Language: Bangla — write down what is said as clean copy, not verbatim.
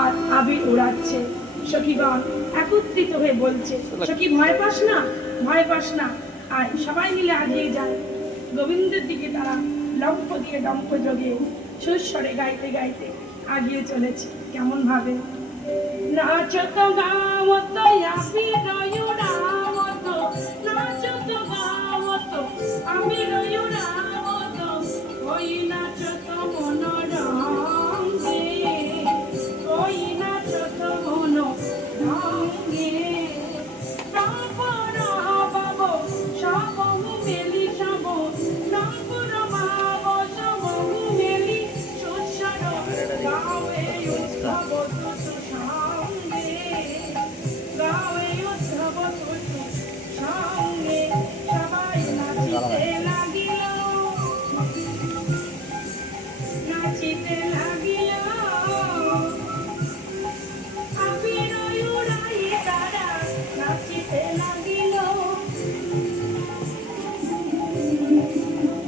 আর আবির উড়াচ্ছে। সখীগণ একত্রিত হয়ে বলছে, সখী ভয় পাস না, ভয় পাস না, আয় সবাই মিলে আগিয়ে যায়। গোবিন্দের দিকে তারা লম্ফ দিয়ে ডম্ফ যোগে সুস্বরে গাইতে গাইতে আগিয়ে চলেছে। কেমন ভাবে নাচত গাওত আবির